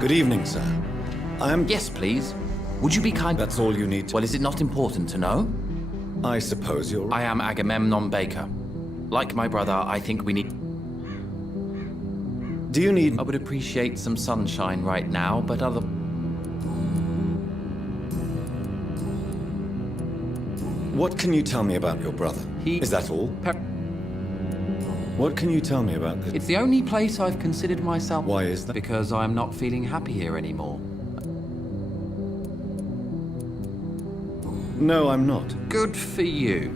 Good evening, sir. I am... Yes, please. Would you be kind... That's all you need to... Well, is it not important to know? I suppose you're... I am Agamemnon Baker. Like my brother, I think we need... Do you need... I would appreciate some sunshine right now, but other... What can you tell me about your brother? Is that all? What can you tell me about this? It's the only place I've considered myself... Why is that? Because I'm not feeling happy here anymore. No, I'm not. Good for you.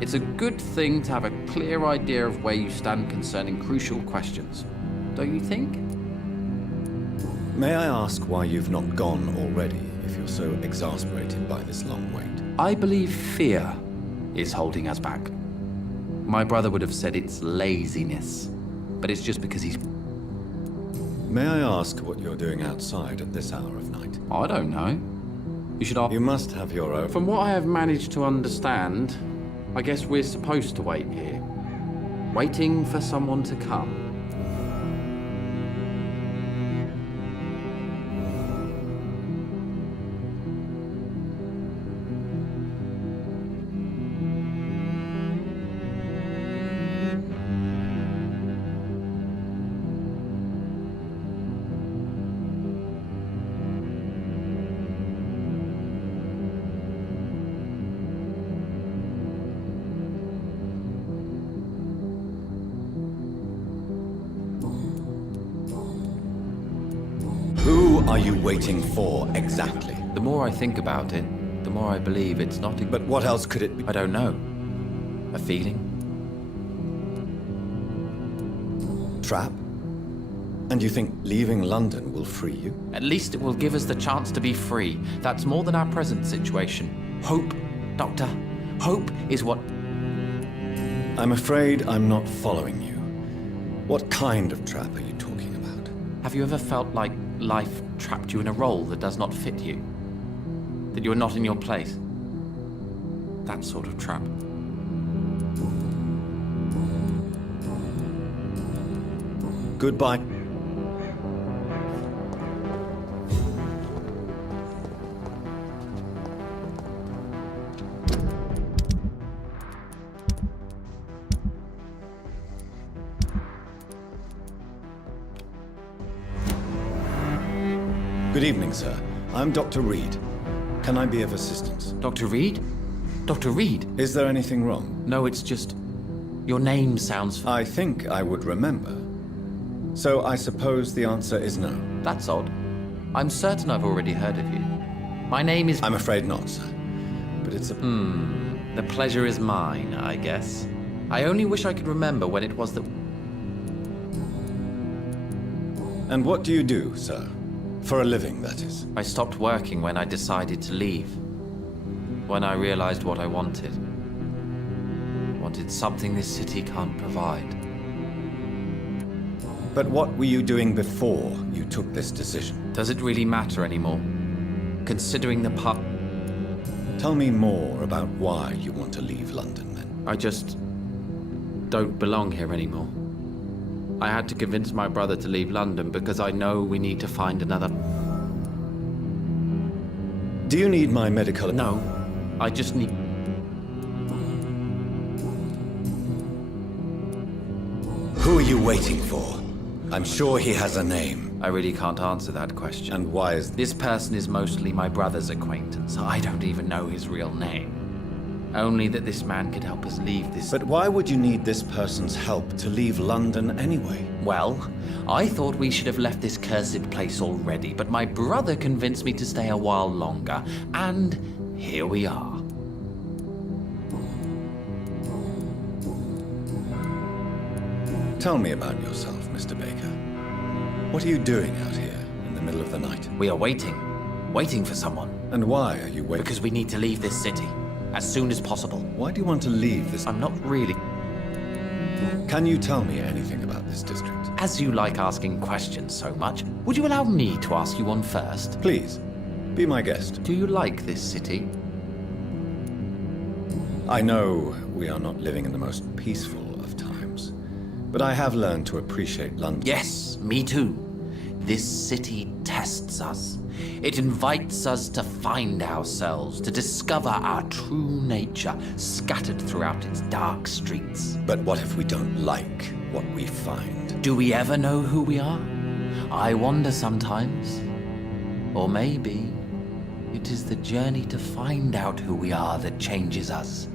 It's a good thing to have a clear idea of where you stand concerning crucial questions. Don't you think? May I ask why you've not gone already, if you're so exasperated by this long wait? I believe fear is holding us back. My brother would have said it's laziness, but it's just because he's... May I ask what you're doing outside at this hour of night? I don't know. You should ask... You must have your own... From what I have managed to understand, I guess we're supposed to wait here. Waiting for someone to come. Who are you waiting for, exactly? The more I think about it, the more I believe it's not... But what else could it be? I don't know. A feeling? Trap? And you think leaving London will free you? At least it will give us the chance to be free. That's more than our present situation. Hope, Doctor. Hope is what... I'm afraid I'm not following you. What kind of trap are you talking about? Have you ever felt like life trapped you in a role that does not fit you? That you're not in your place? That sort of trap. Goodbye. Good evening, sir. I'm Dr. Reed. Can I be of assistance? Dr. Reed? Dr. Reed? Is there anything wrong? No, it's just... Your name sounds... I think I would remember. So I suppose the answer is no. That's odd. I'm certain I've already heard of you. My name is... I'm afraid not, sir. But it's a... The pleasure is mine, I guess. I only wish I could remember when it was that... And what do you do, sir? For a living, that is. I stopped working when I decided to leave. When I realized what I wanted. Wanted something this city can't provide. But what were you doing before you took this decision? Does it really matter anymore? Considering the part... Tell me more about why you want to leave London, then. I just... don't belong here anymore. I had to convince my brother to leave London because I know we need to find another... Do you need my medical... No, I just need... Who are you waiting for? I'm sure he has a name. I really can't answer that question. And why is... This person is mostly my brother's acquaintance. I don't even know his real name. Only that this man could help us leave this... But why would you need this person's help to leave London anyway? Well, I thought we should have left this cursed place already, but my brother convinced me to stay a while longer, and here we are. Tell me about yourself, Mr. Baker. What are you doing out here in the middle of the night? We are waiting. Waiting for someone. And why are you waiting? Because we need to leave this city. As soon as possible. Why do you want to leave this? I'm not really... Can you tell me anything about this district? As you like asking questions so much, would you allow me to ask you one first? Please, be my guest. Do you like this city? I know we are not living in the most peaceful of times, but I have learned to appreciate London. Yes, me too. This city tests us. It invites us to find ourselves, to discover our true nature scattered throughout its dark streets. But what if we don't like what we find? Do we ever know who we are? I wonder sometimes. Or maybe it is the journey to find out who we are that changes us.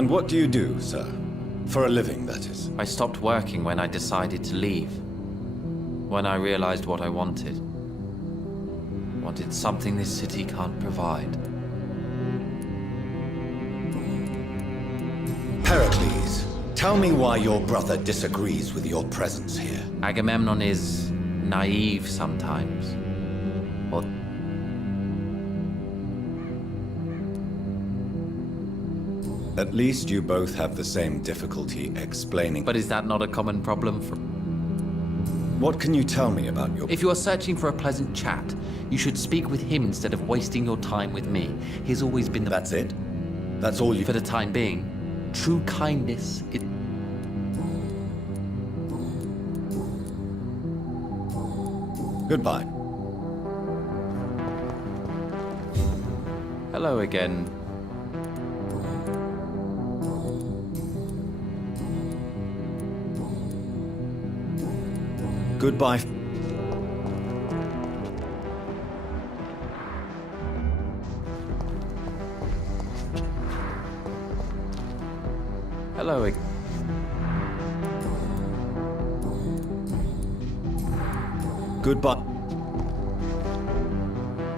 And what do you do, sir? For a living, that is. I stopped working when I decided to leave. When I realized what I wanted. Wanted something this city can't provide. Pericles, tell me why your brother disagrees with your presence here. Agamemnon is naive sometimes. Or At least you both have the same difficulty explaining. But is that not a common problem for... What can you tell me about your... If you are searching for a pleasant chat, you should speak with him instead of wasting your time with me. He's always been the... That's it? That's all you... For the time being, true kindness is... Goodbye. Hello again. Goodbye. Hello again. Goodbye.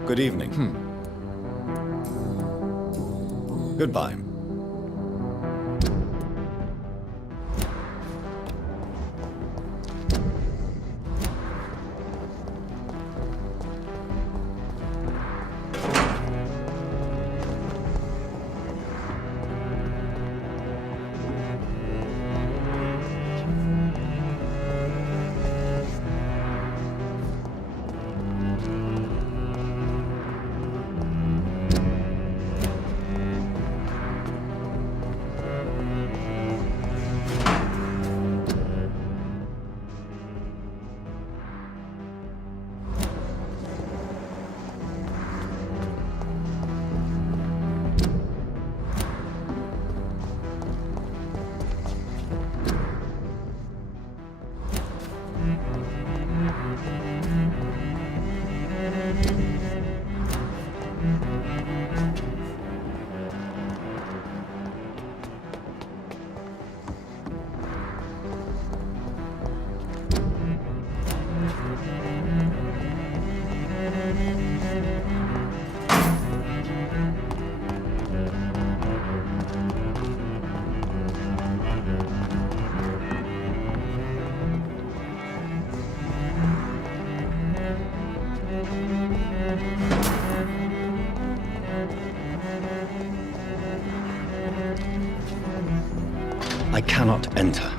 Good evening. Goodbye. I cannot enter.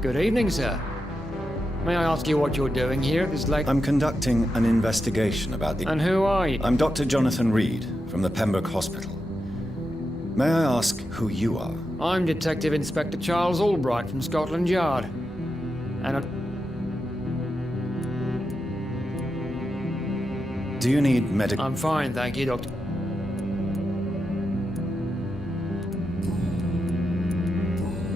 Good evening, sir. May I ask you what you're doing here at this late... I'm conducting an investigation about the... And who are you? I'm Dr. Jonathan Reed from the Pembroke Hospital. May I ask who you are? I'm Detective Inspector Charles Albright from Scotland Yard. And Do you need medical... I'm fine, thank you, Doctor.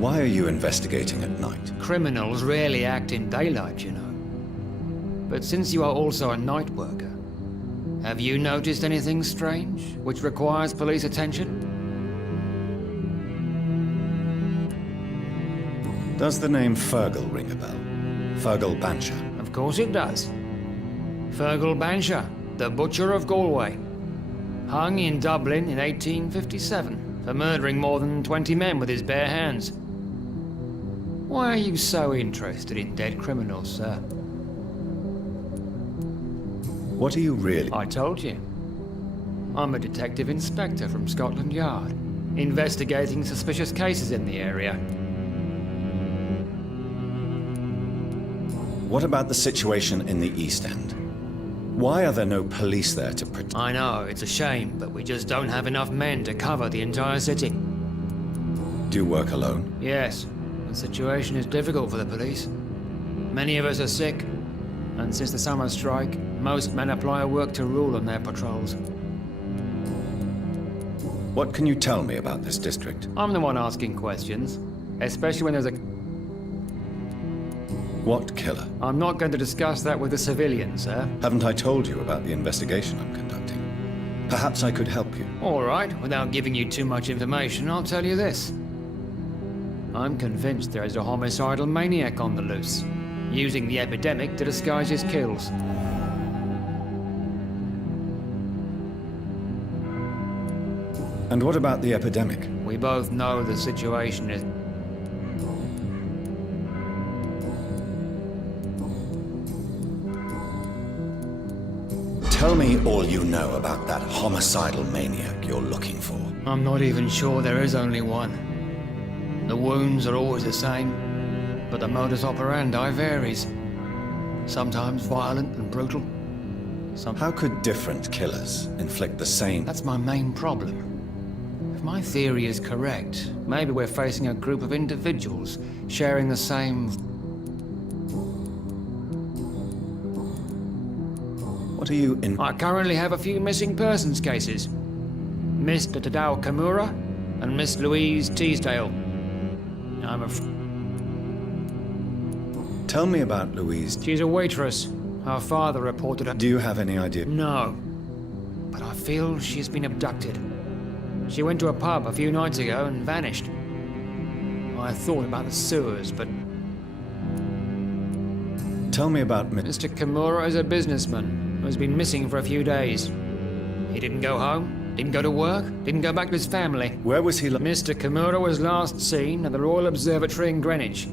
Why are you investigating at night? Criminals rarely act in daylight, you know. But since you are also a night worker, have you noticed anything strange which requires police attention? Does the name Fergal ring a bell? Fergal Bancher. Of course it does. Fergal Bancher, the Butcher of Galway. Hung in Dublin in 1857 for murdering more than 20 men with his bare hands. Why are you so interested in dead criminals, sir? What are you really... I told you. I'm a detective inspector from Scotland Yard, investigating suspicious cases in the area. What about the situation in the East End? Why are there no police there to protect... I know, it's a shame, but we just don't have enough men to cover the entire city. Do you work alone? Yes, the situation is difficult for the police. Many of us are sick, and since the summer strike, most men apply a work to rule on their patrols. What can you tell me about this district? I'm the one asking questions, especially when there's a... What killer? I'm not going to discuss that with the civilians, sir. Haven't I told you about the investigation I'm conducting? Perhaps I could help you. All right, without giving you too much information, I'll tell you this. I'm convinced there is a homicidal maniac on the loose, using the epidemic to disguise his kills. And what about the epidemic? We both know the situation is... Tell me all you know about that homicidal maniac you're looking for. I'm not even sure there is only one. The wounds are always the same, but the modus operandi varies. Sometimes violent and brutal. How could different killers inflict the same... That's my main problem. If my theory is correct, maybe we're facing a group of individuals sharing the same... What are you in... I currently have a few missing persons cases. Mr. Tadao Kimura and Miss Louise Teasdale. I'm a... Tell me about Louise. She's a waitress. Her father reported her... Do you have any idea? No. But I feel she's been abducted. She went to a pub a few nights ago and vanished. I thought about the sewers, but... Tell me about Mr. Kimura is a businessman who has been missing for a few days. He didn't go home, didn't go to work, didn't go back to his family. Where was he... Mr. Kimura was last seen at the Royal Observatory in Greenwich.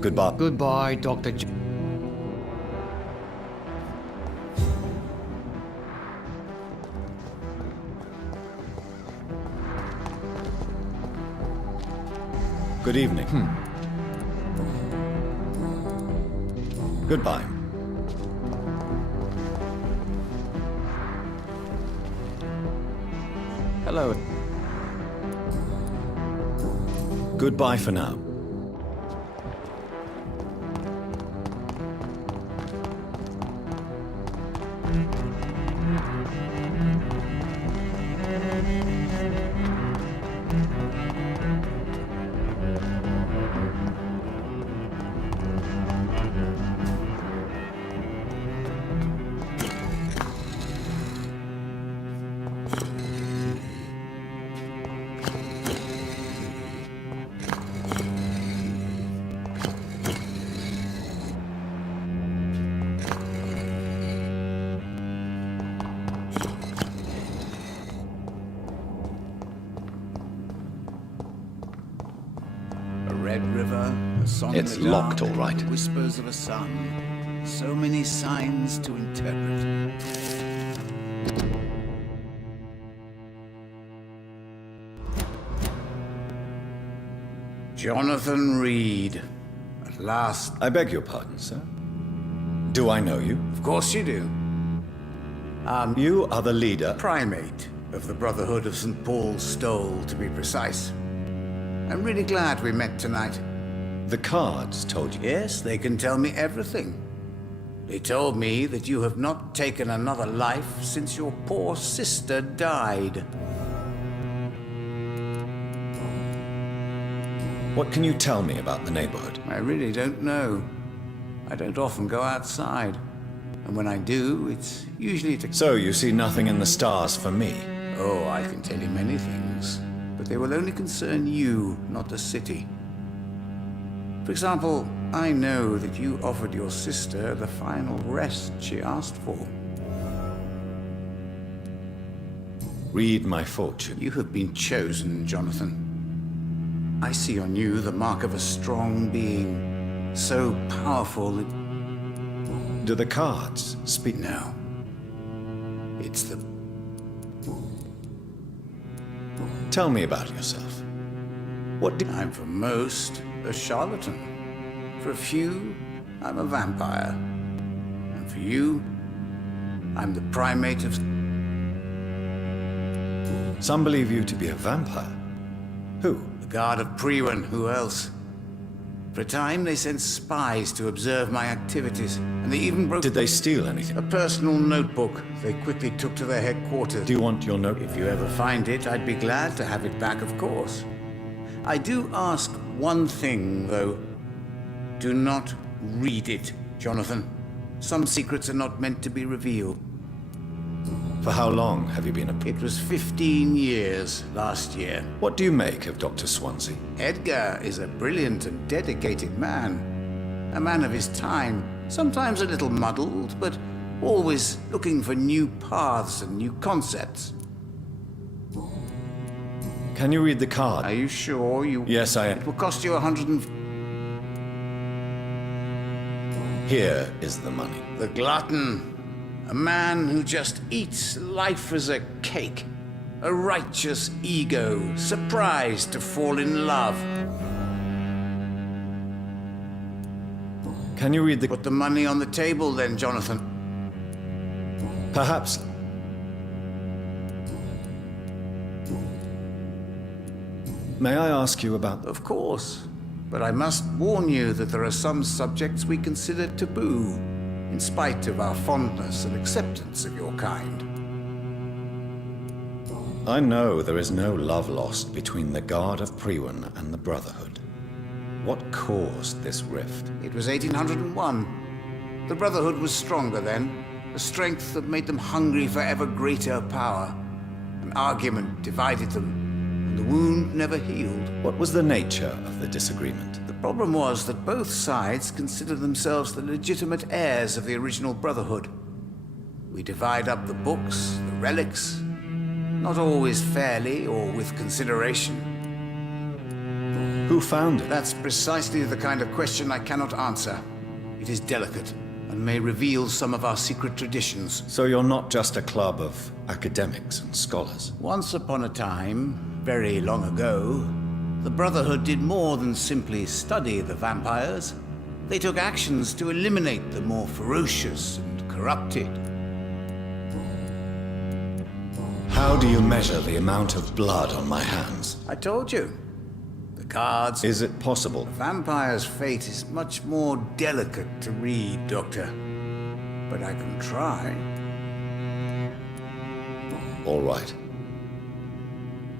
Goodbye. Goodbye, Dr. Good evening. Goodbye. Hello. Goodbye for now. Red River, a song It's in the locked, dark, all right. whispers of a sun. So many signs to interpret. Jonathan Reed. At last. I beg your pardon, sir. Do I know you? Of course you do. You are the leader. Primate of the Brotherhood of St. Paul's Stole, to be precise. I'm really glad we met tonight. The cards told you. Yes, they can tell me everything. They told me that you have not taken another life since your poor sister died. What can you tell me about the neighborhood? I really don't know. I don't often go outside. And when I do, it's usually to... So you see nothing in the stars for me? Oh, I can tell you many things. But they will only concern you, not the city. For example, I know that you offered your sister the final rest she asked for. Read my fortune. You have been chosen, Jonathan. I see on you the mark of a strong being, so powerful that... Do the cards speak? No. It's the... Tell me about yourself. What do... I'm for most a charlatan. For a few, I'm a vampire. And for you, I'm the primate of... Some believe you to be a vampire. Who? The guard of Priwen, who else? For a time, they sent spies to observe my activities, and they even broke... Did they steal anything? A personal notebook they quickly took to their headquarters. Do you want your note? If you ever find it, I'd be glad to have it back, of course. I do ask one thing, though. Do not read it, Jonathan. Some secrets are not meant to be revealed. For how long have you been a... It was 15 years last year. What do you make of Dr. Swansea? Edgar is a brilliant and dedicated man. A man of his time. Sometimes a little muddled, but always looking for new paths and new concepts. Can you read the card? Are you sure you... Yes, I am. It will cost you 100 Here is the money. The glutton. A man who just eats life as a cake. A righteous ego, surprised to fall in love. Can you read the... Put the money on the table then, Jonathan. Perhaps... May I ask you about... Of course. But I must warn you that there are some subjects we consider taboo, in spite of our fondness and acceptance of your kind. I know there is no love lost between the Guard of Priwen and the Brotherhood. What caused this rift? It was 1801. The Brotherhood was stronger then, a strength that made them hungry for ever greater power. An argument divided them, and the wound never healed. What was the nature of the disagreement? The problem was that both sides considered themselves the legitimate heirs of the original Brotherhood. We divide up the books, the relics, not always fairly or with consideration. Who found it? That's precisely the kind of question I cannot answer. It is delicate and may reveal some of our secret traditions. So you're not just a club of academics and scholars? Once upon a time, very long ago, the Brotherhood did more than simply study the vampires. They took actions to eliminate the more ferocious and corrupted. How do you measure the amount of blood on my hands? I told you. The cards... Is it possible? The vampire's fate is much more delicate to read, Doctor. But I can try. All right.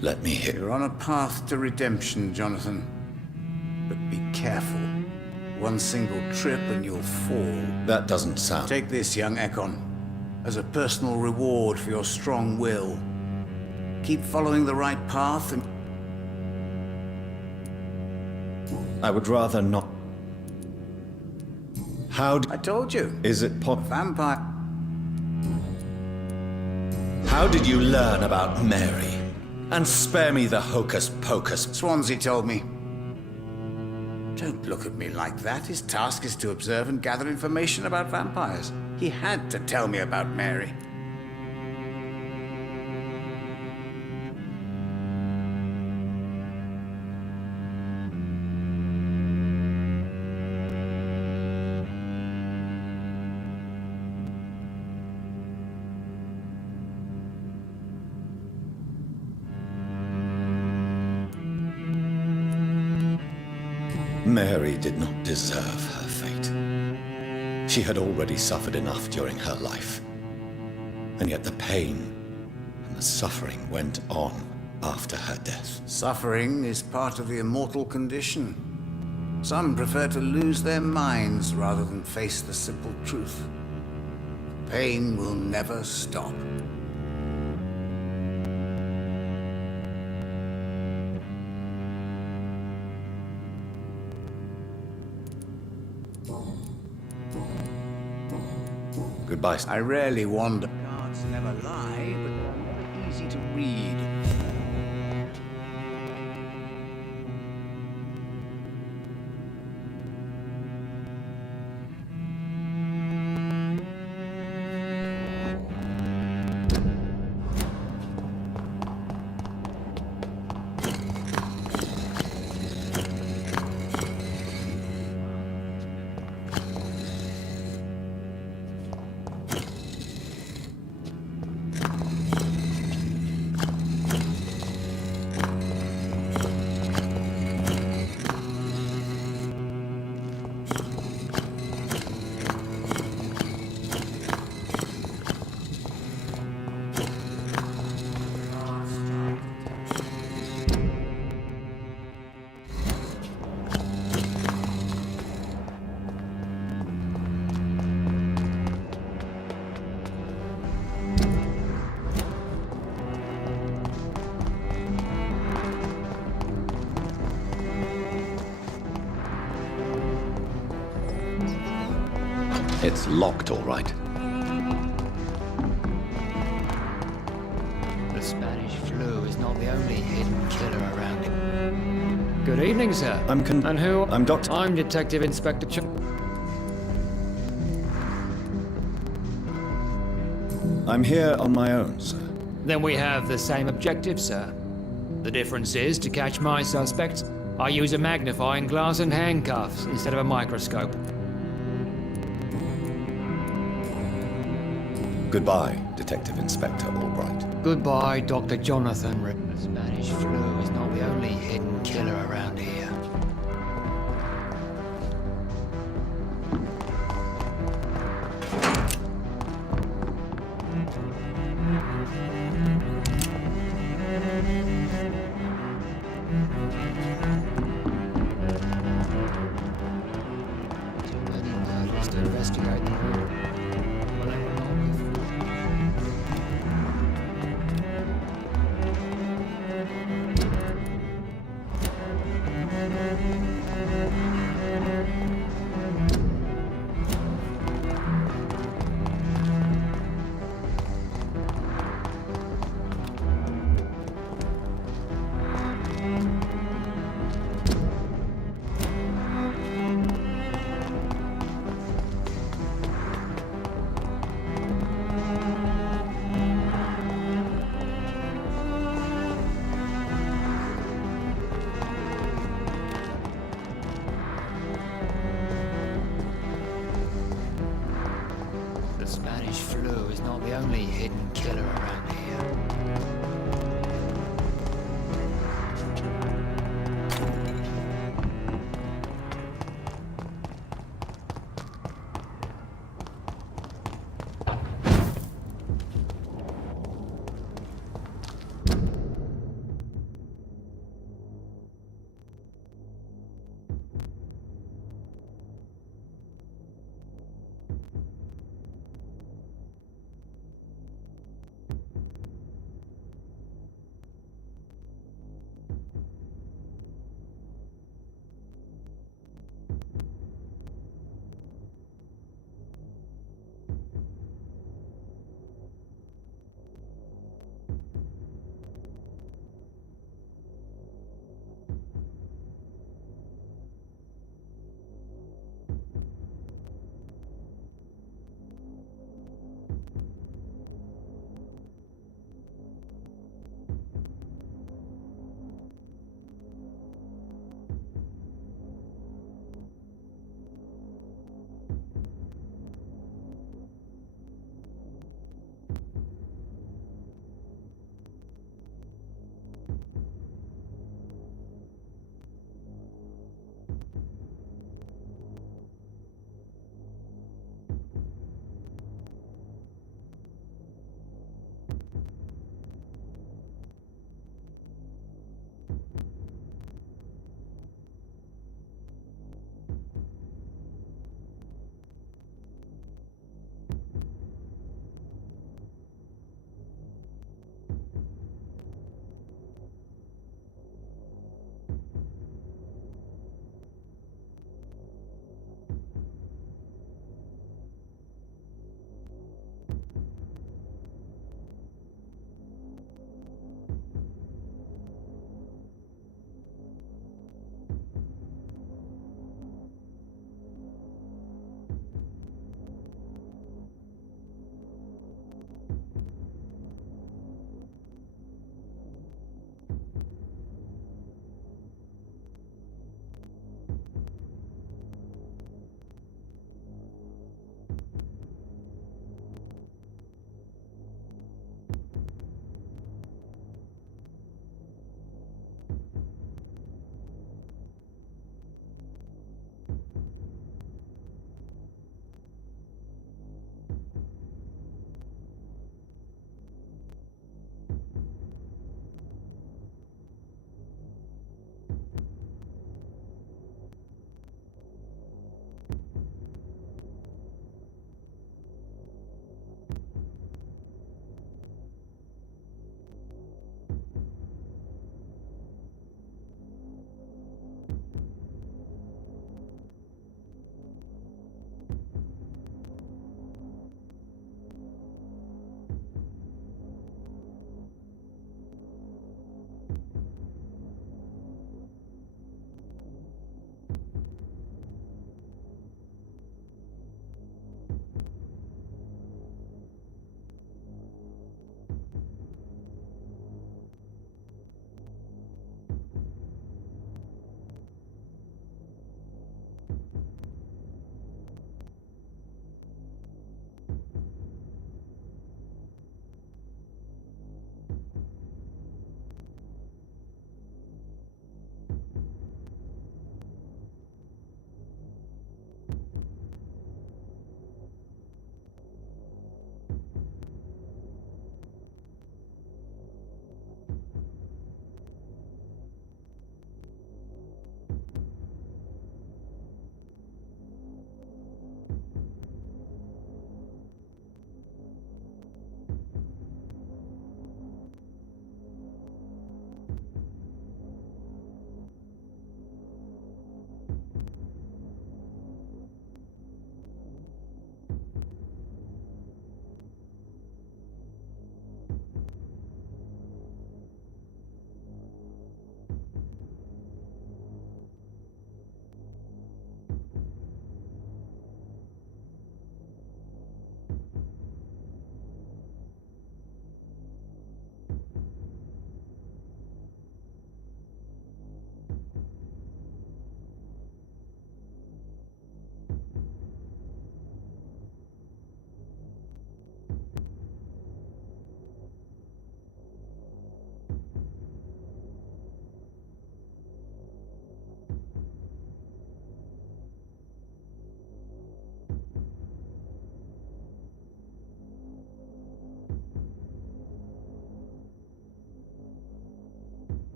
Let me hear. You're on a path to redemption, Jonathan. But be careful. One single trip and you'll fall. That doesn't sound... Take this, young Ekon, as a personal reward for your strong will. Keep following the right path and... I would rather not... How I told you. Is it Vampire... How did you learn about Mary? And spare me the hocus pocus. Swansea told me. Don't look at me like that. His task is to observe and gather information about vampires. He had to tell me about Mary. Mary did not deserve her fate. She had already suffered enough during her life. And yet the pain and the suffering went on after her death. Suffering is part of the immortal condition. Some prefer to lose their minds rather than face the simple truth. Pain will never stop. Goodbye. I rarely wander. Cards never lie, but easy to read. It's locked, all right. The Spanish flu is not the only hidden killer around it. Good evening, sir. And who? I'm Doctor. I'm Detective Inspector I'm here on my own, sir. Then we have the same objective, sir. The difference is, to catch my suspects, I use a magnifying glass and handcuffs instead of a microscope. Goodbye, Detective Inspector Albright. Goodbye, Dr. Jonathan. The Spanish flu is not the only hidden killer around here. Too many murders to investigate them all. Well, they were long before. The Spanish flu is not the only hidden killer around here.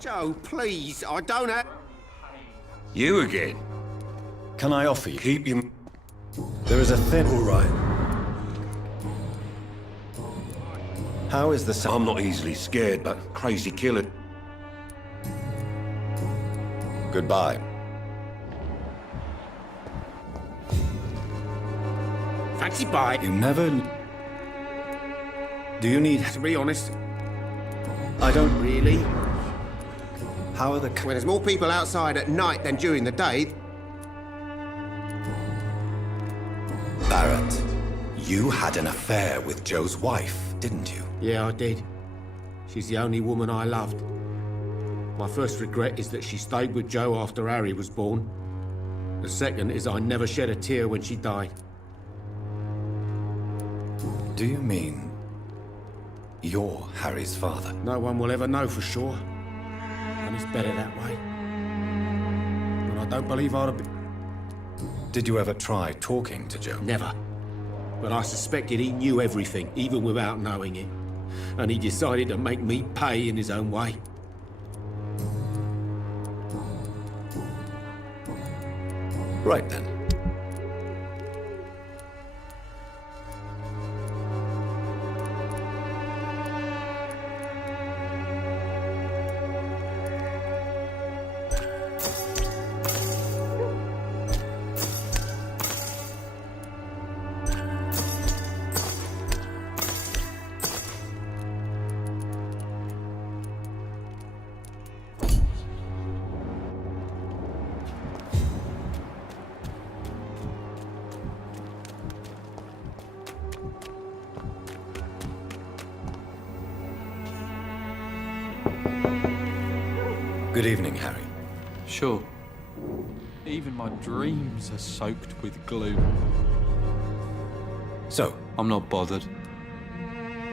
Joe, please, I don't have... You again? Can I offer you? Keep your... There is a thin... All right. How is the sound? I'm not easily scared, but crazy killer. Goodbye. Fancy bye. You never... Do you need... To be honest, I don't... really, How are the... when there's more people outside at night than during the day... Barrett, you had an affair with Joe's wife, didn't you? Yeah, I did. She's the only woman I loved. My first regret is that she stayed with Joe after Harry was born. The second is I never shed a tear when she died. Do you mean... you're Harry's father? No one will ever know for sure. And it's better that way. But I don't believe I'd have been... Did you ever try talking to Joe? Never. But I suspected he knew everything, even without knowing it. And he decided to make me pay in his own way. Right then. Good evening, Harry. Sure. Even my dreams are soaked with glue. So, I'm not bothered.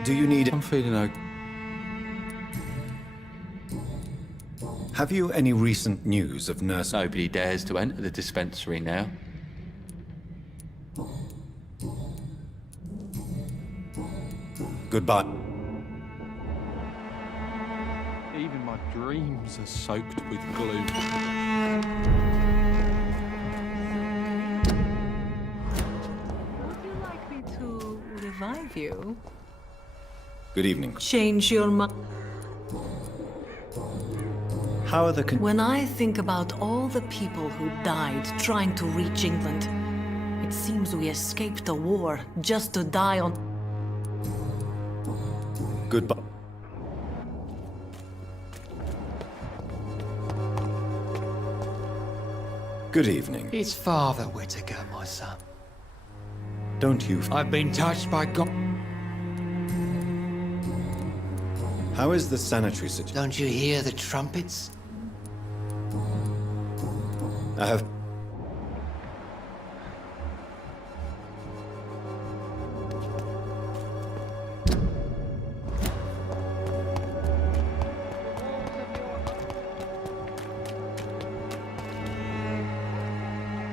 do you need... I'm feeling okay. Have you any recent news of Nurse... Nobody dares to enter the dispensary now. Goodbye. Even my dreams are soaked with glue. Would you like me to revive you? Good evening. Change your mind? How are the... When I think about all the people who died trying to reach England, it seems we escaped a war just to die on... Goodbye. Good evening. It's Father Whitaker, my son. Don't you... I've been touched by God. How is the sanitary situation? Don't you hear the trumpets? I have...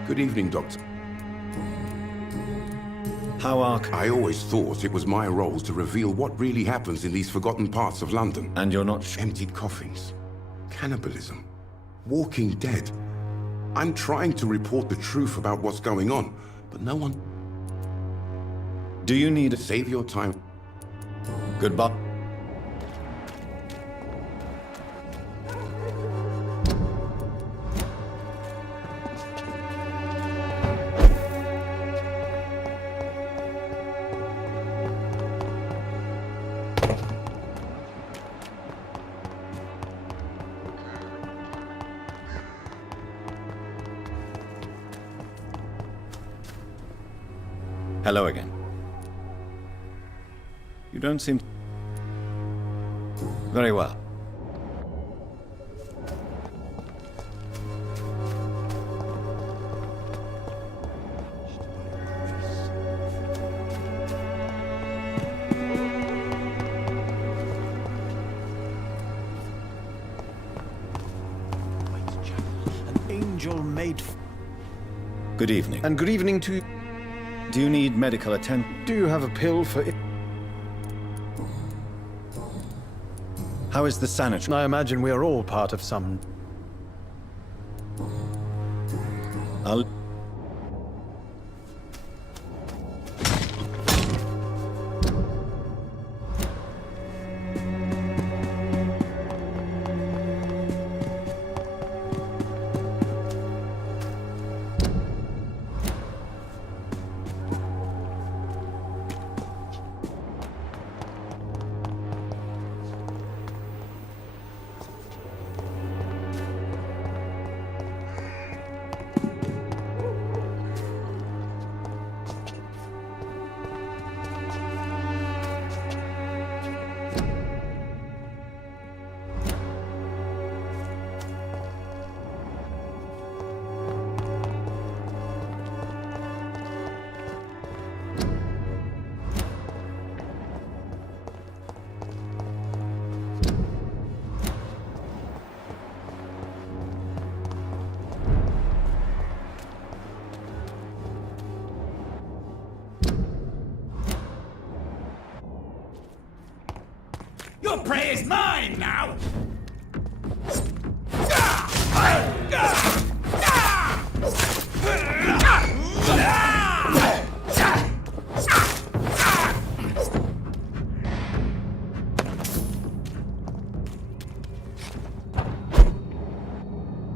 Good evening, Doctor. How are... I always thought it was my role to reveal what really happens in these forgotten parts of London. And you're not... Emptied coffins, cannibalism, walking dead. I'm trying to report the truth about what's going on, but no one... Do you need... Save your time. Goodbye. Hello again. You don't seem... Very well. An angel made... Good evening. And good evening to... Do you need medical attention? Do you have a pill for it? How is the sanitary? I imagine we are all part of some... I'll... Your prey is mine now!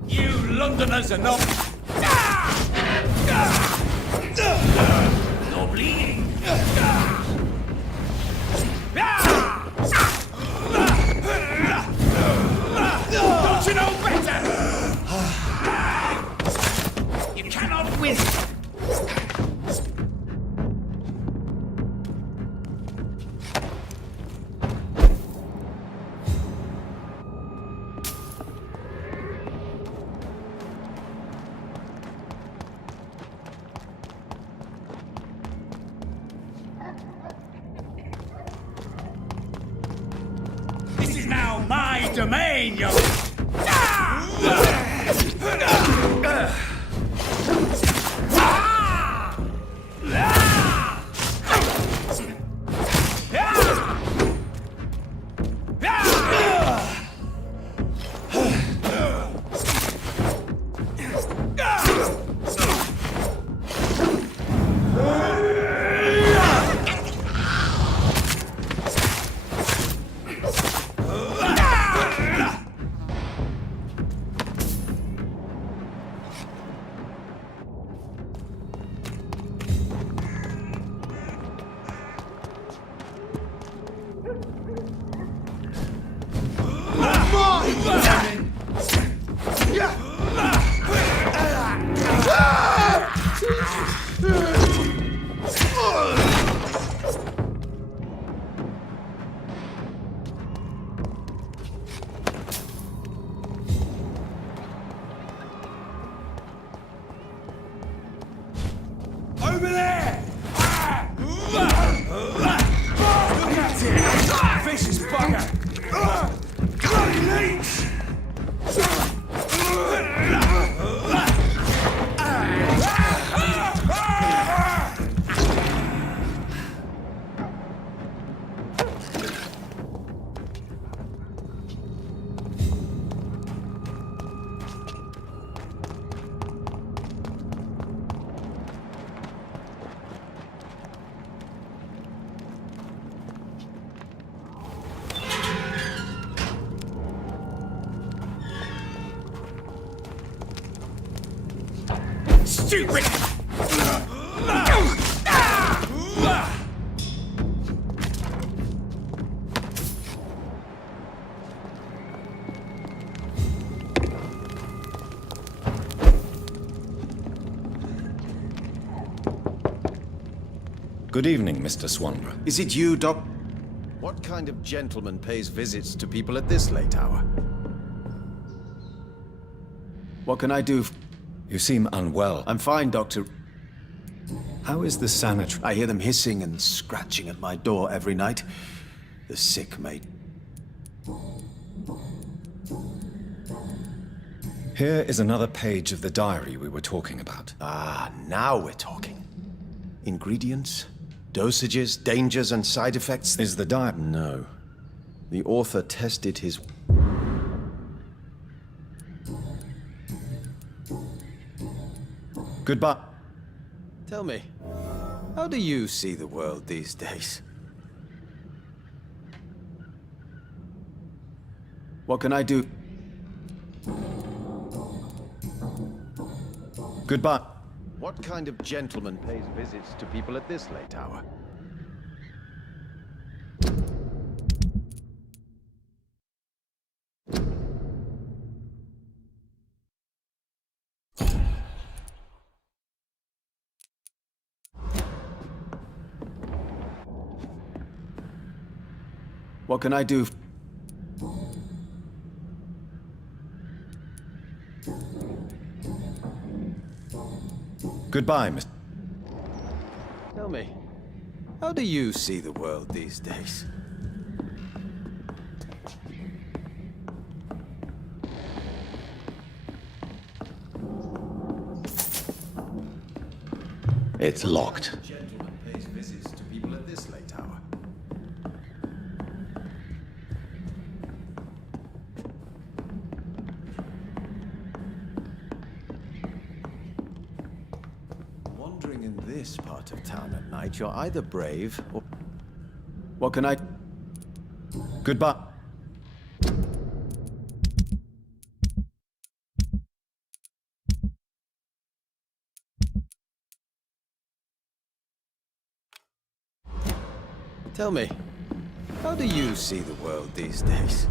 You Londoners are not... No bleeding! Don't you know better? You cannot win. This is now my domain, you... Over there! Look at it! Vicious bugger! Bloody leech! Stupid! Good evening, Mr. Swanborough. Is it you, Doc? What kind of gentleman pays visits to people at this late hour? What can I do? You seem unwell. I'm fine, Doctor. How is the sanitary? I hear them hissing and scratching at my door every night. The sick mate. Here is another page of the diary we were talking about. Ah, now we're talking. Ingredients, dosages, dangers, and side effects. Is the diary? No. The author tested his... Goodbye. Tell me, how do you see the world these days? What can I do? Goodbye. What kind of gentleman pays visits to people at this late hour? What can I do? Goodbye, Mr. Tell me, how do you see the world these days? It's locked. Gentleman pays visits to people at this late hour. Wandering in this part of town at night, you're either brave or... What can I... Goodbye. Tell me, how do you see the world these days?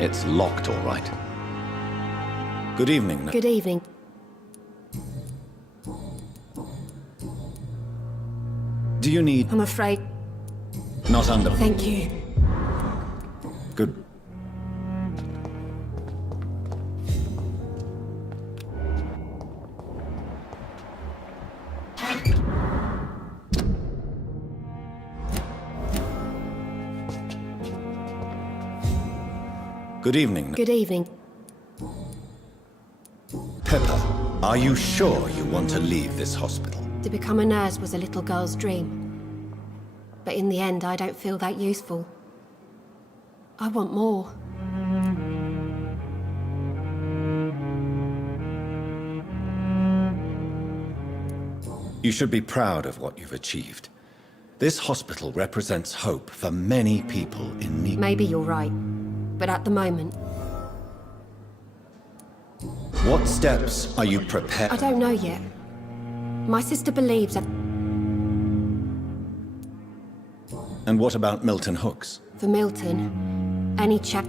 It's locked, all right. Good evening. Good evening. Do you need... I'm afraid... Not under... Thank you. Good. Good evening. Good evening. Pepper, are you sure you want to leave this hospital? To become a nurse was a little girl's dream. But in the end, I don't feel that useful. I want more. You should be proud of what you've achieved. This hospital represents hope for many people in need. Maybe you're right. But at the moment... What steps are you prepared? I don't know yet. My sister believes that... And what about Milton Hooks? For Milton, any chap...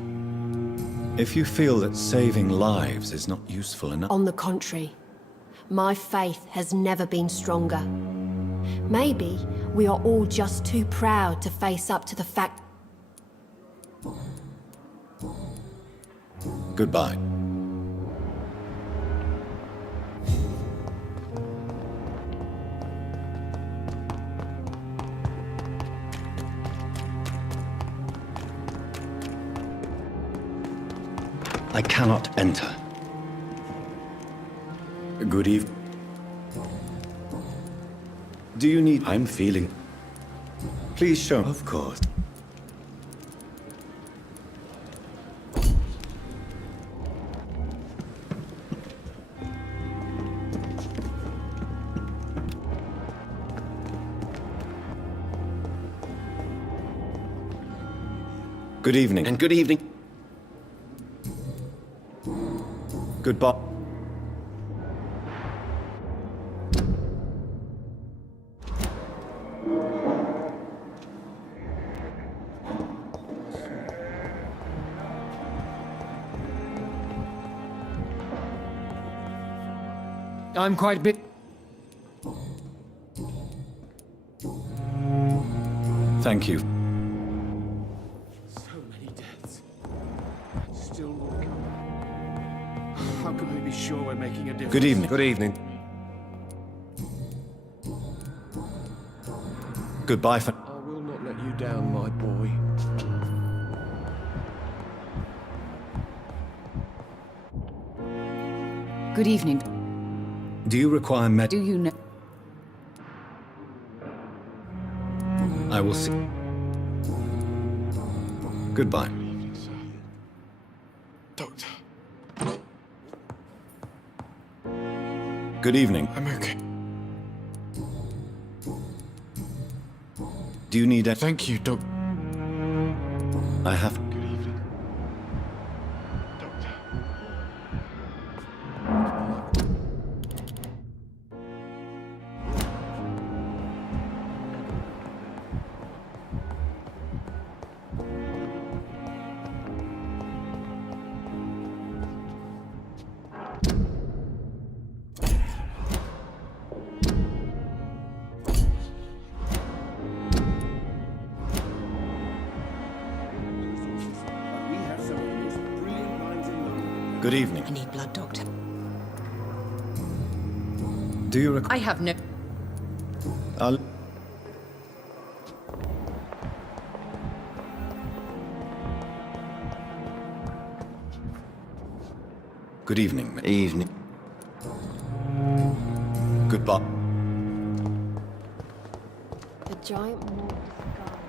If you feel that saving lives is not useful enough... On the contrary, my faith has never been stronger. Maybe we are all just too proud to face up to the fact... Goodbye. I cannot enter. Good evening. Do you need... I'm feeling... Please show... Of course. Good evening. And good evening. Goodbye. I'm quite bit... Thank you. So many deaths. Still more coming. How can we be sure we're making a difference? Good evening. Good evening. Goodbye for... I will not let you down, my boy. Good evening. Do you require med... Do you know... I will see... Goodbye. Doctor, Good evening. I'm okay. Do you need a... Thank you, Doc. I have... Good evening. Doctor. Good evening. I need blood, Doctor. Do you require... I have no... I'll... Good evening. Evening. Goodbye. The giant morphed sky.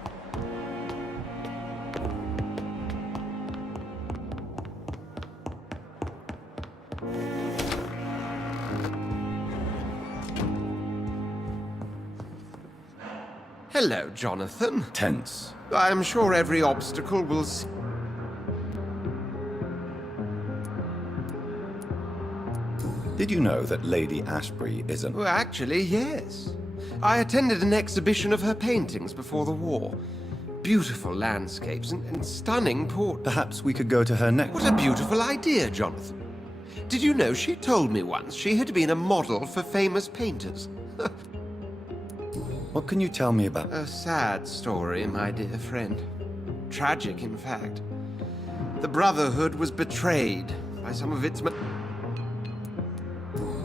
Hello, Jonathan. Tense. I'm sure every obstacle will... Did you know that Lady Ashbury is an... Well, actually, yes. I attended an exhibition of her paintings before the war. beautiful landscapes and stunning port. Perhaps we could go to her next. What a beautiful idea, Jonathan. Did you know she told me once she had been a model for famous painters? What can you tell me about? A sad story, my dear friend. Tragic, in fact. The Brotherhood was betrayed by some of its...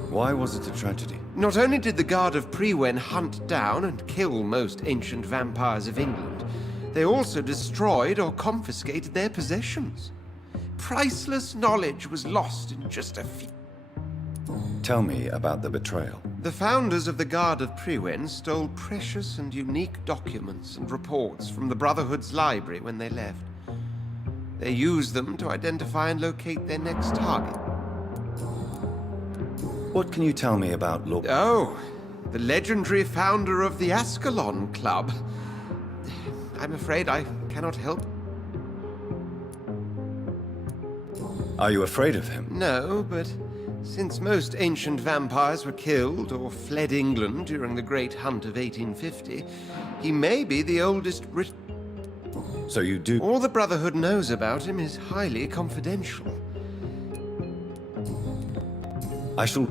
Why was it a tragedy? Not only did the Guard of Prewen hunt down and kill most ancient vampires of England, they also destroyed or confiscated their possessions. Priceless knowledge was lost in just a few... Tell me about the betrayal. The founders of the Guard of Prewen stole precious and unique documents and reports from the Brotherhood's library when they left. They used them to identify and locate their next target. What can you tell me about Lord... Oh, the legendary founder of the Ascalon Club. I'm afraid I cannot help. Are you afraid of him? No, but since most ancient vampires were killed or fled England during the Great Hunt of 1850, he may be the oldest So you do... All the Brotherhood knows about him is highly confidential. I shall...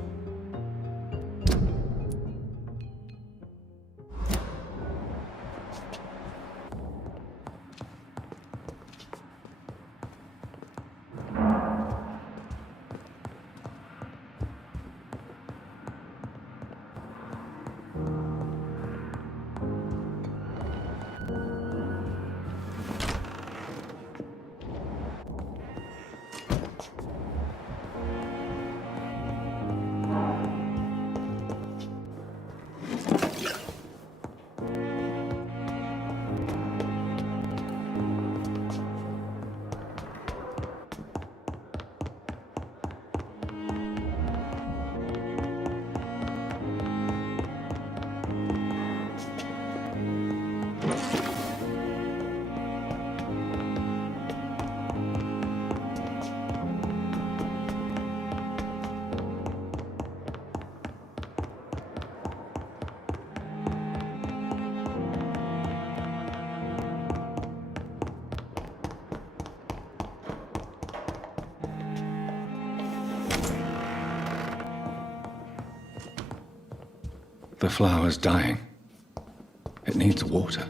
The flower's dying. It needs water.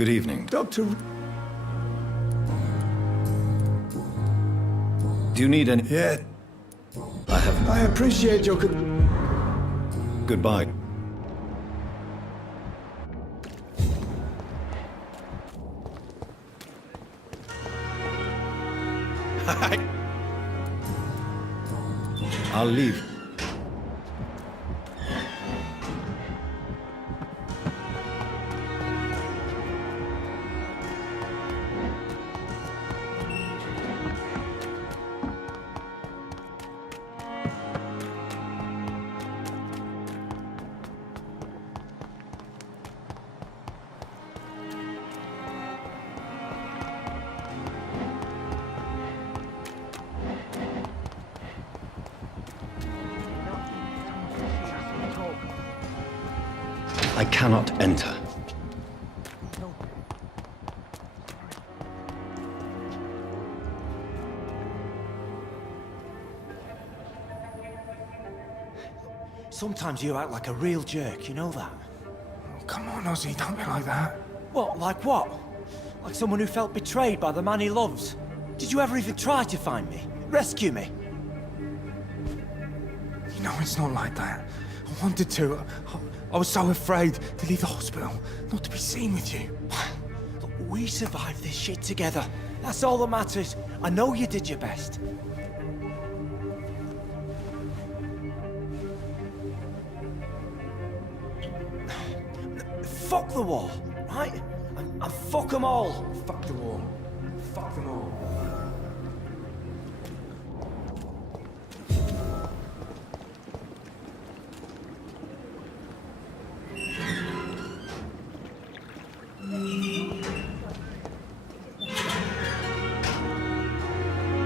Good evening. Doctor... Do you need any... Yeah, I have... I appreciate your... Goodbye. I'll leave. I cannot enter. Sometimes you act like a real jerk, you know that? Oh, come on, Ozzy, don't be like that. What, like what? Like someone who felt betrayed by the man he loves? Did you ever even try to find me? Rescue me? You know, it's not like that. I wanted to. I was so afraid to leave the hospital, not to be seen with you. Look, we survived this shit together. That's all that matters. I know you did your best. Fuck the wall, right? And fuck them all. Fuck the wall. Fuck them all.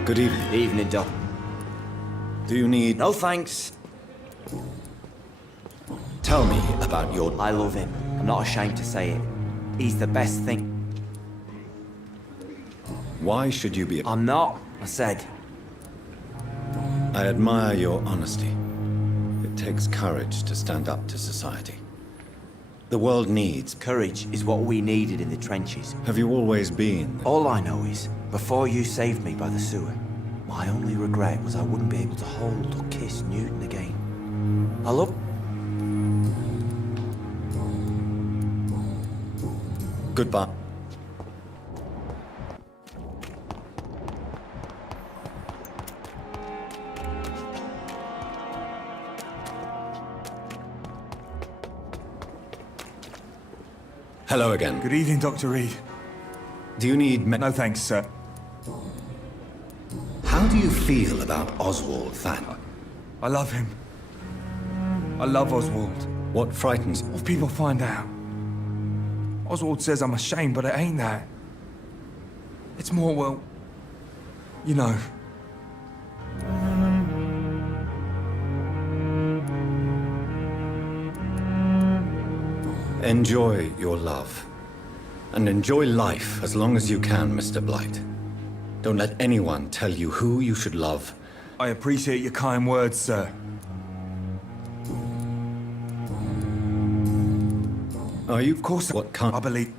Good evening. Evening, Doc. Do you need... No thanks. Tell me about your... I love him. I'm not ashamed to say it. He's the best thing. Why should you be... I'm not, I said. I admire your honesty. It takes courage to stand up to society. The world needs... Courage is what we needed in the trenches. Have you always been... All I know is, before you saved me by the sewer, my only regret was I wouldn't be able to hold or kiss Newton again. I love... Goodbye. Hello again. Good evening, Dr. Reed. Do you need... No thanks, sir. How do you feel about Oswald Than? I love him. I love Oswald. What frightens... What if people find out? Oswald says I'm ashamed, but it ain't that. It's more, well... You know. Enjoy your love. And enjoy life as long as you can, Mr. Blight. Don't let anyone tell you who you should love. I appreciate your kind words, sir. Are you... Of course, what can't... I believe...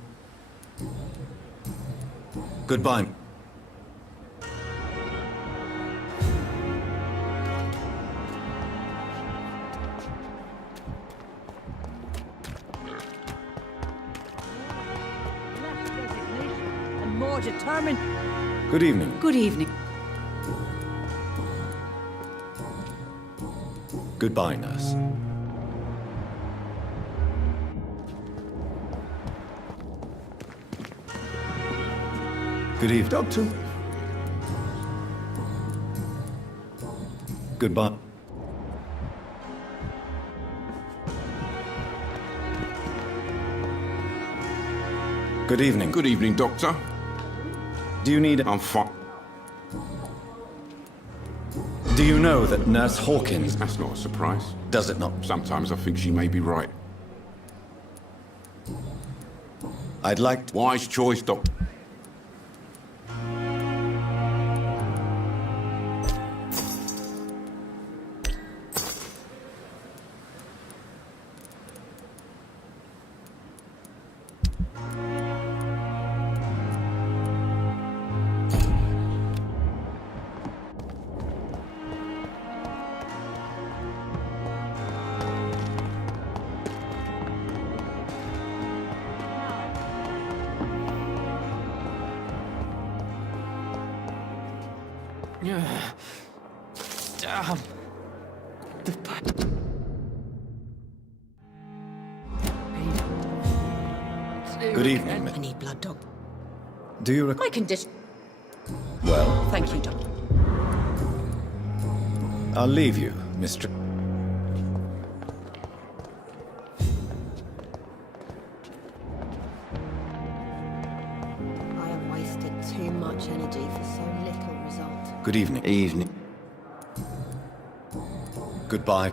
Goodbye. And more determined. Good evening. Good evening. Goodbye, nurse. Good evening. Doctor. Goodbye. Good evening. Good evening, Doctor. Do you need... I'm fine. Do you know that Nurse Hawkins... That's not a surprise. Does it not? Sometimes I think she may be right. I'd like... Wise choice, Doctor. Damn. Good evening. I need blood, Doc. Do you My condition. Well, Thank you, Doctor. I'll leave you, Mr. I have wasted too much energy for so little result. Good evening. Evening. Goodbye.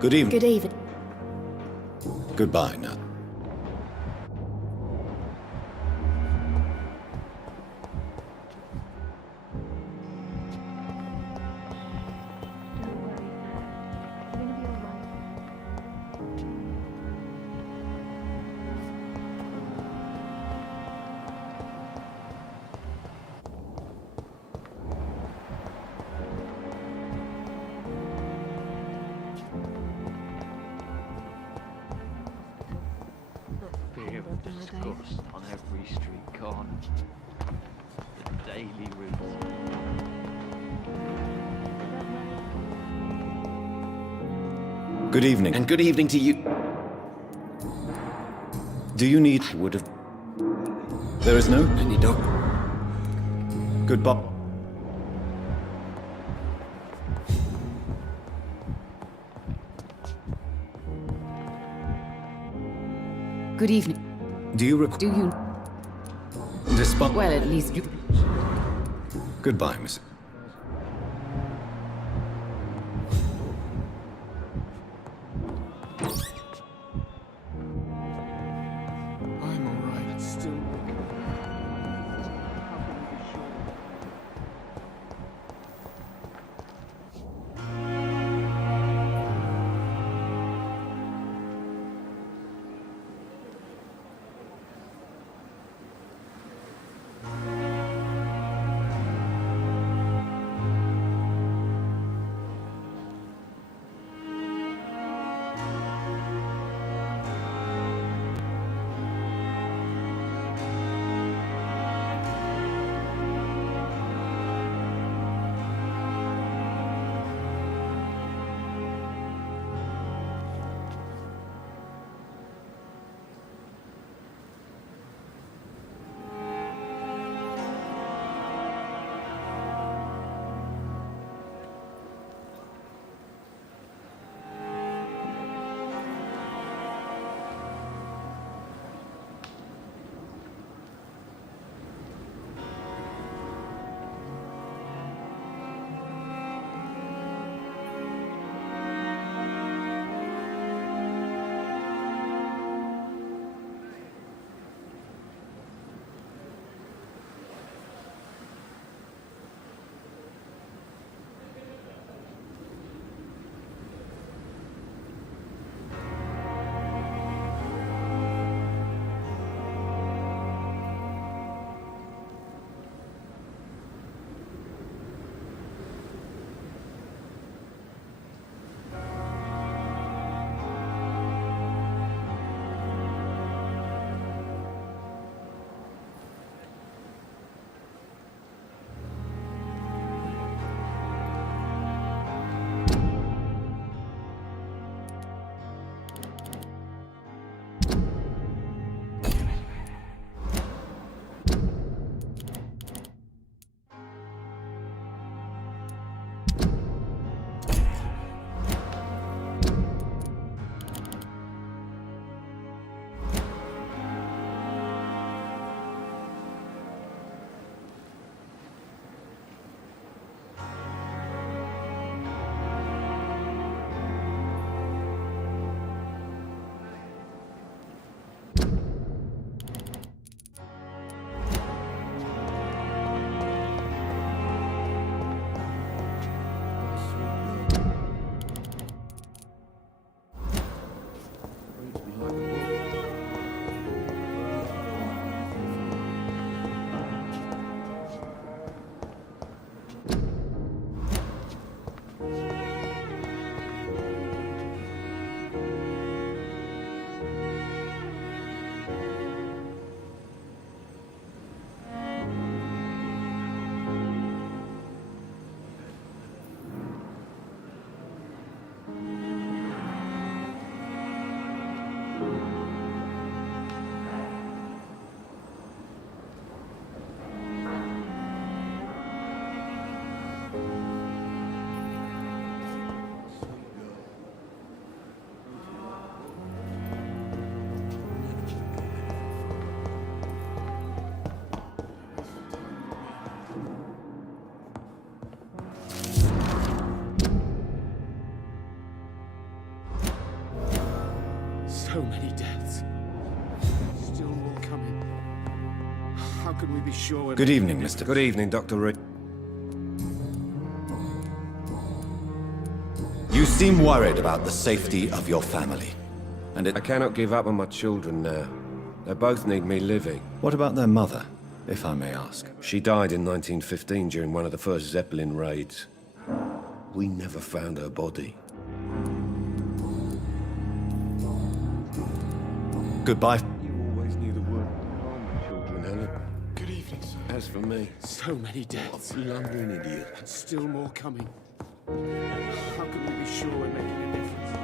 Good evening. Good evening. Goodbye now. Beer and disgust on every street corner. The daily routine. Good evening. And good evening to you. Do you need... Would have. There is no... Any dog. Goodbye. Good evening. Do you recall... Do you... Despite... Well, at least you... Goodbye, Miss... I'm alright, still. many deaths. Still more coming. How can we be sure? Good evening, Mr. Good evening, Dr. Reed. You seem worried about the safety of your family. And I cannot give up on my children now. They both need me living. What about their mother, if I may ask? She died in 1915 during one of the first Zeppelin raids. We never found her body. Goodbye. You always knew the word harm children, Helen. Good evening, sir. As for me, So many deaths. blundering idiot. And still more coming. How can we be sure we're making a difference?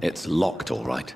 It's locked, all right.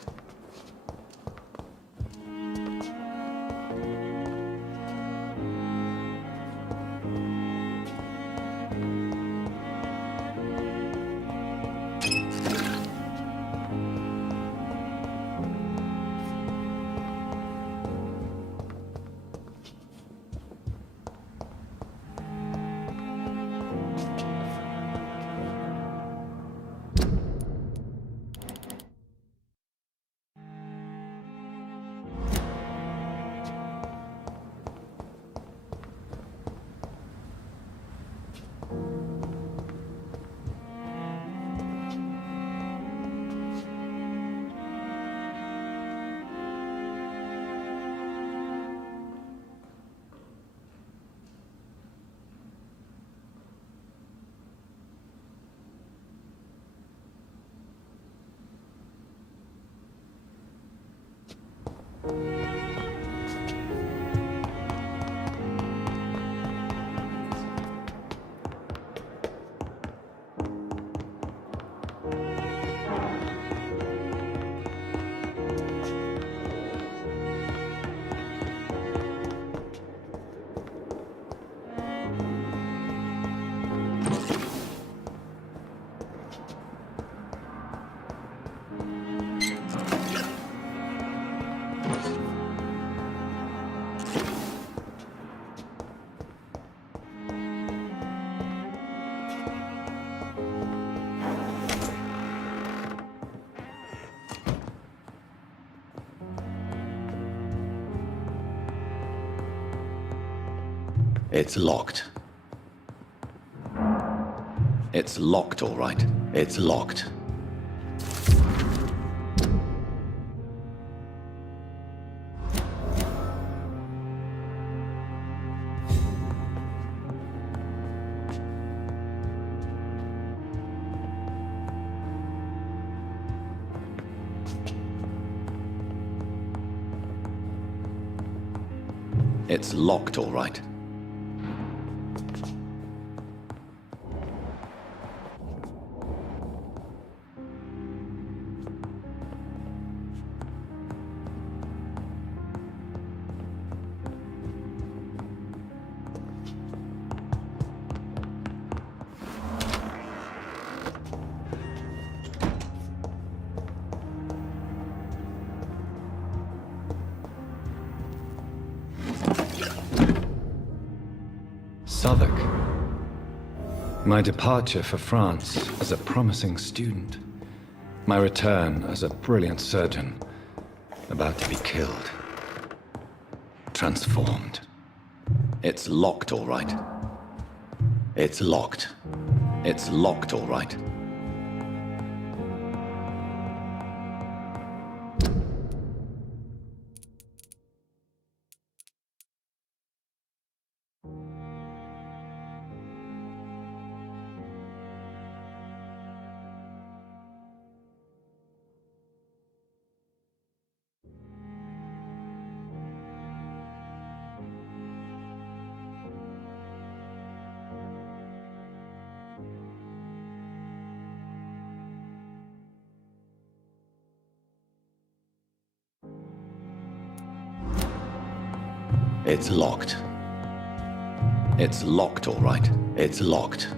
It's locked. It's locked, all right. It's locked. It's locked, all right. Southwark. My departure for France as a promising student. My return as a brilliant surgeon, about to be killed. Transformed. It's locked, all right. It's locked. It's locked, all right. It's locked. It's locked, all right. It's locked.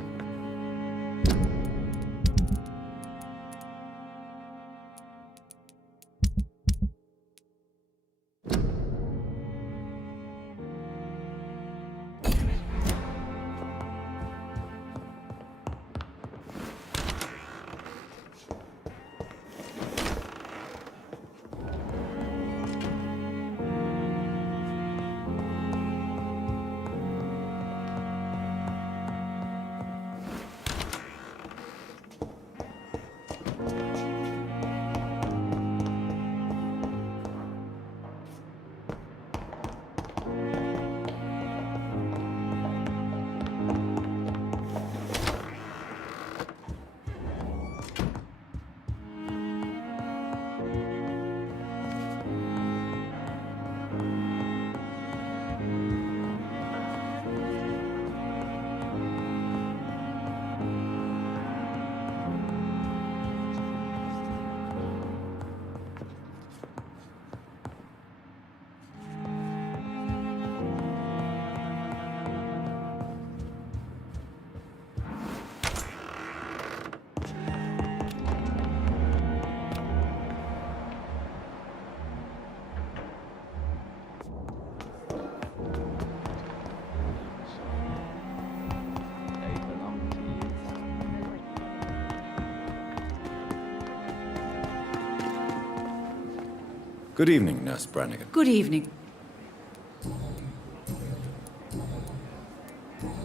Good evening, Nurse Brannigan. Good evening.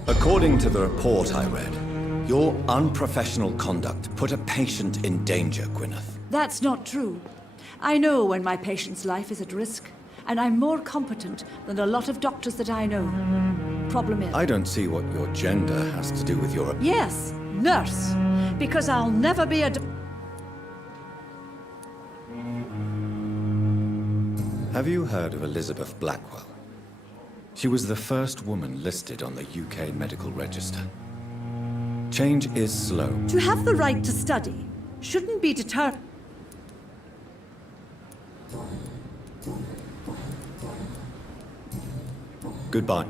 According to the report I read, your unprofessional conduct put a patient in danger, Gwyneth. That's not true. I know when my patient's life is at risk, and I'm more competent than a lot of doctors that I know. Problem is... I don't see what your gender has to do with your... Yes, nurse. Because I'll never be a... Have you heard of Elizabeth Blackwell? She was the first woman listed on the UK Medical Register. Change is slow. To have the right to study shouldn't be deterred. Goodbye.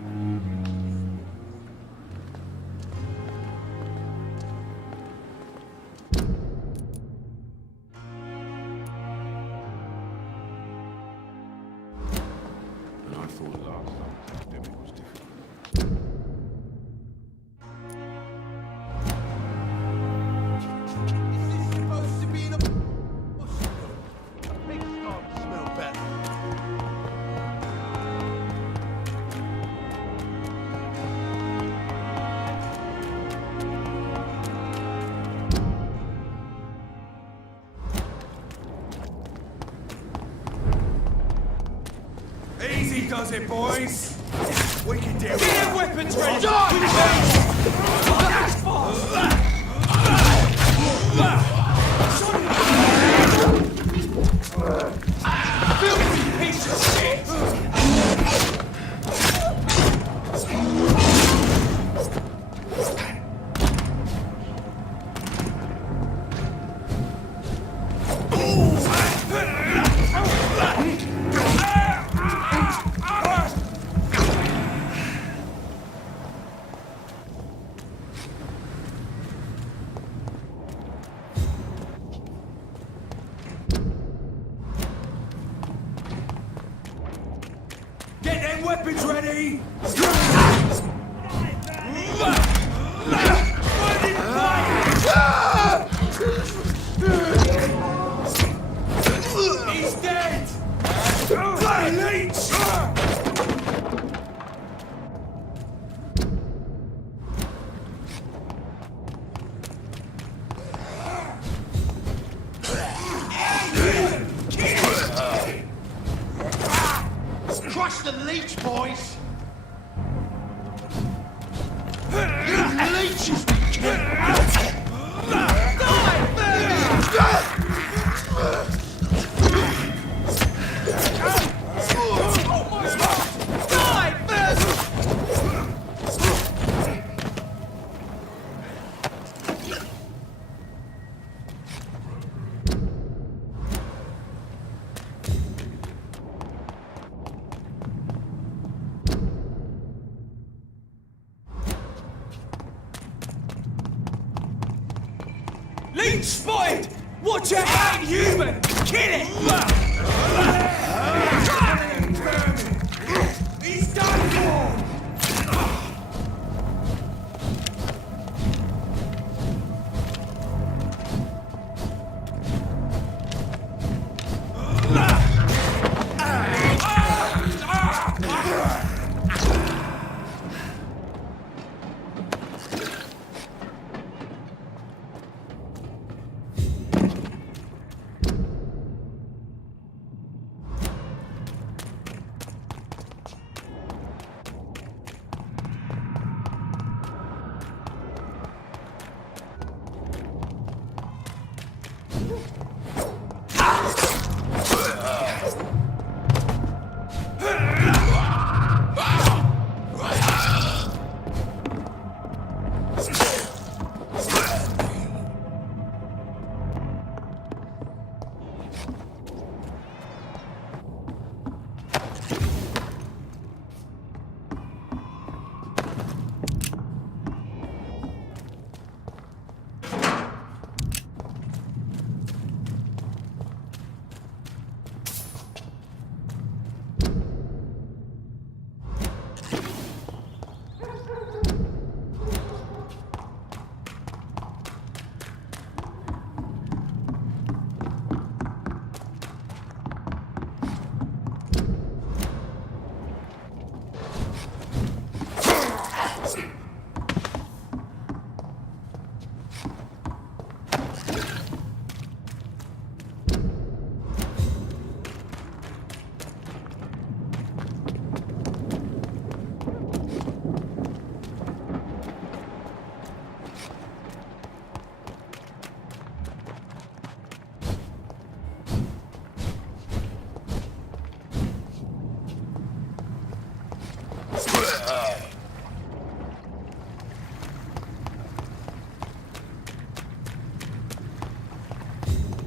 does it, boys. We can deal with Get it. their weapons ready! Filthy piece of shit! Get them weapons ready! He's dead! Leech! Crush the leech, boys! You leeches be killed! Leech spotted! Watch out, it ain't human! Kill it! He's done for!